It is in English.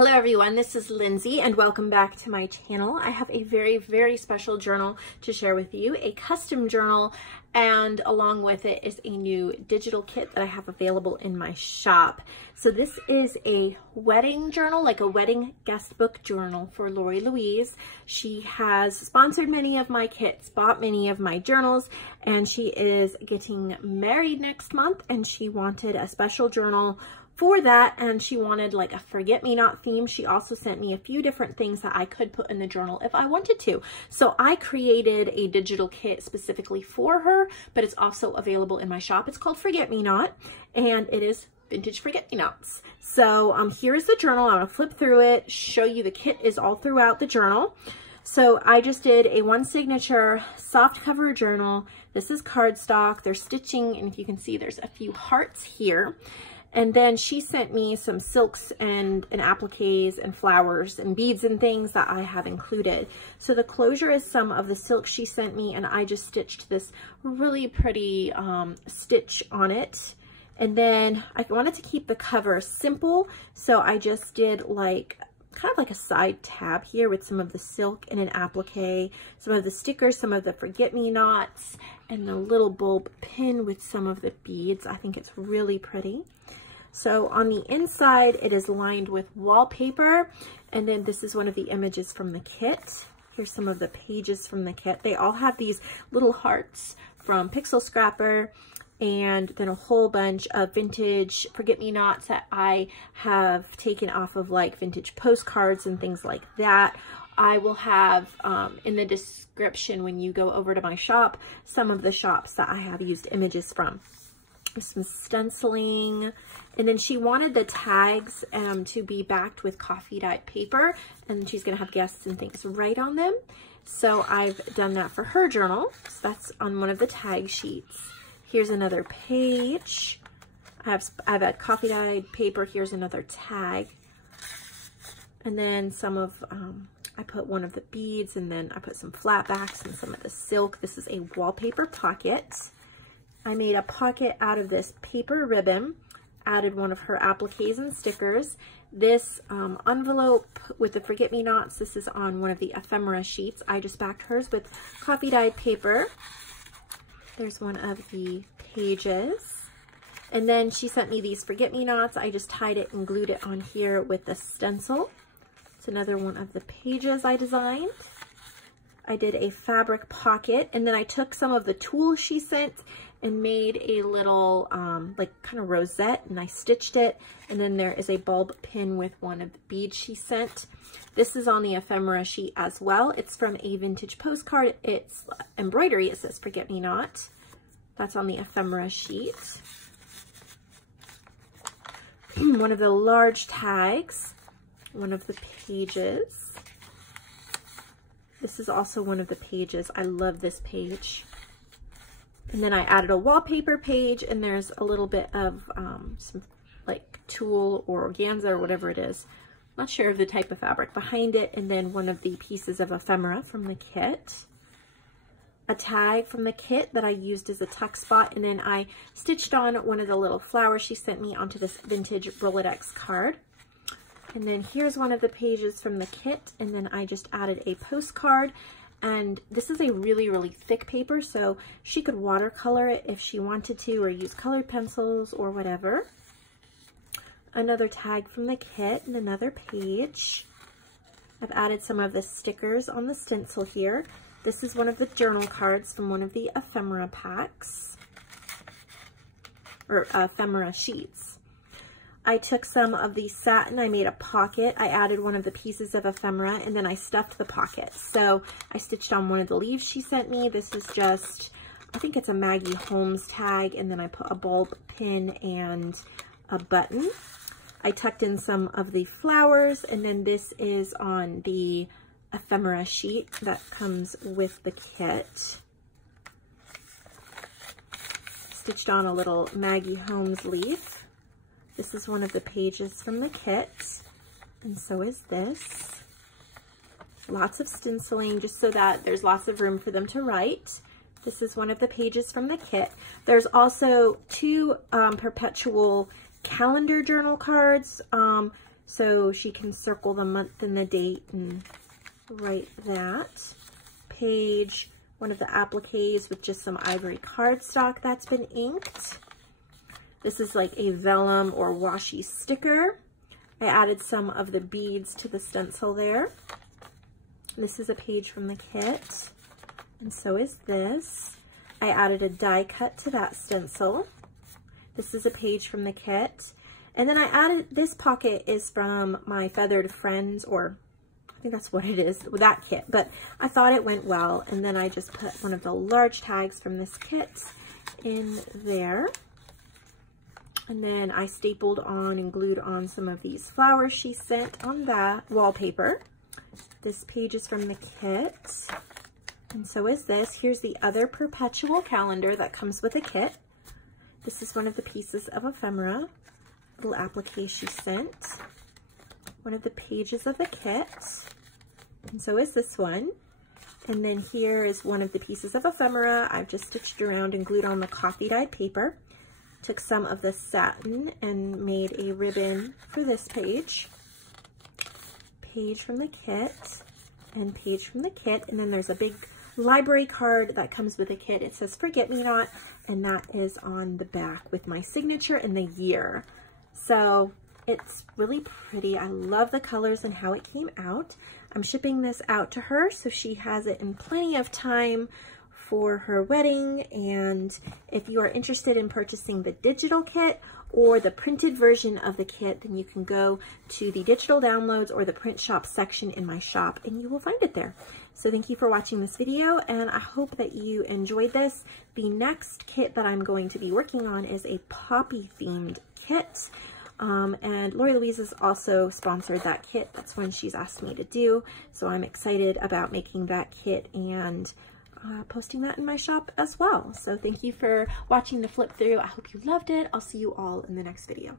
Hello everyone, this is Lindsay and welcome back to my channel. I have a very special journal to share with you, a custom journal, and along with it is a new digital kit that I have available in my shop. So this is a wedding journal, like a wedding guest book journal for Lori Louise. She has sponsored many of my kits, bought many of my journals, and she is getting married next month and she wanted a special journal for that, and she wanted like a forget-me-not theme. She also sent me a few different things that I could put in the journal if I wanted to. So I created a digital kit specifically for her, but it's also available in my shop. It's called Forget-Me-Not, and it is vintage forget-me-nots. So here's the journal. I'm gonna flip through it, show you the kit is all throughout the journal. So I just did a one signature soft cover journal. This is cardstock. There's stitching, and if you can see, there's a few hearts here. And then she sent me some silks and appliques and flowers and beads and things that I have included. So the closure is some of the silk she sent me, and I just stitched this really pretty stitch on it. And then I wanted to keep the cover simple, so I just did like kind of like a side tab here with some of the silk and an applique, some of the stickers, some of the forget-me-nots, and the little bulb pin with some of the beads. I think it's really pretty. So on the inside, it is lined with wallpaper, and then this is one of the images from the kit. Here's some of the pages from the kit. They all have these little hearts from Pixel Scrapper, and then a whole bunch of vintage forget-me-nots that I have taken off of like vintage postcards and things like that. I will have in the description when you go over to my shop, some of the shops that I have used images from. Some stenciling, and then she wanted the tags to be backed with coffee dyed paper, and she's gonna have guests and things write on them. So I've done that for her journal. So that's on one of the tag sheets. Here's another page. I've had coffee dyed paper. Here's another tag, and then some of I put one of the beads, and then I put some flat backs and some of the silk. This is a wallpaper pocket. I made a pocket out of this paper ribbon, added one of her appliques and stickers. This envelope with the forget-me-nots, this is on one of the ephemera sheets. I just backed hers with coffee dyed paper. There's one of the pages. And then she sent me these forget-me-nots. I just tied it and glued it on here with the stencil. It's another one of the pages I designed. I did a fabric pocket, and then I took some of the tools she sent and made a little like kind of rosette, and I stitched it. And then there is a bulb pin with one of the beads she sent. This is on the ephemera sheet as well. It's from a vintage postcard. It's embroidery. It says forget-me-not. That's on the ephemera sheet. One of the large tags, one of the pages. This is also one of the pages. I love this page. And then I added a wallpaper page, and there's a little bit of some like tulle or organza or whatever it is. Not sure of the type of fabric behind it. And then one of the pieces of ephemera from the kit. A tag from the kit that I used as a tuck spot. And then I stitched on one of the little flowers she sent me onto this vintage Rolodex card. And then here's one of the pages from the kit. And then I just added a postcard. And this is a really thick paper, so she could watercolor it if she wanted to, or use colored pencils or whatever. Another tag from the kit and another page. I've added some of the stickers on the stencil here. This is one of the journal cards from one of the ephemera packs, or ephemera sheets. I took some of the satin, I made a pocket. I added one of the pieces of ephemera, and then I stuffed the pocket. So I stitched on one of the leaves she sent me. This is just, I think it's a Maggie Holmes tag, and then I put a bulb pin and a button. I tucked in some of the flowers, and then this is on the ephemera sheet that comes with the kit. Stitched on a little Maggie Holmes leaf. This is one of the pages from the kit, and so is this. Lots of stenciling just so that there's lots of room for them to write. This is one of the pages from the kit. There's also two perpetual calendar journal cards. so she can circle the month and the date and write that. Page, one of the appliques with just some ivory cardstock that's been inked. This is like a vellum or washi sticker. I added some of the beads to the stencil there. This is a page from the kit, and so is this. I added a die cut to that stencil. This is a page from the kit. And then I added, this pocket is from my Feathered Friends, or I think that's what it is, with that kit, but I thought it went well. And then I just put one of the large tags from this kit in there. And then I stapled on and glued on some of these flowers she sent on that wallpaper. This page is from the kit, and so is this. Here's the other perpetual calendar that comes with the kit. This is one of the pieces of ephemera, little applique she sent. One of the pages of the kit, and so is this one. And then here is one of the pieces of ephemera. I've just stitched around and glued on the coffee dyed paper. Took some of the satin and made a ribbon for this page. Page from the kit and page from the kit. And then there's a big library card that comes with the kit. It says Forget Me Not, and that is on the back with my signature and the year. So it's really pretty. I love the colors and how it came out. I'm shipping this out to her so she has it in plenty of time for her wedding. And if you are interested in purchasing the digital kit or the printed version of the kit, then you can go to the digital downloads or the print shop section in my shop and you will find it there. So thank you for watching this video, and I hope that you enjoyed this. The next kit that I'm going to be working on is a poppy themed kit. And Lori Louise has also sponsored that kit. That's one she's asked me to do. So I'm excited about making that kit and posting that in my shop as well. So thank you for watching the flip through. I hope you loved it. I'll see you all in the next video.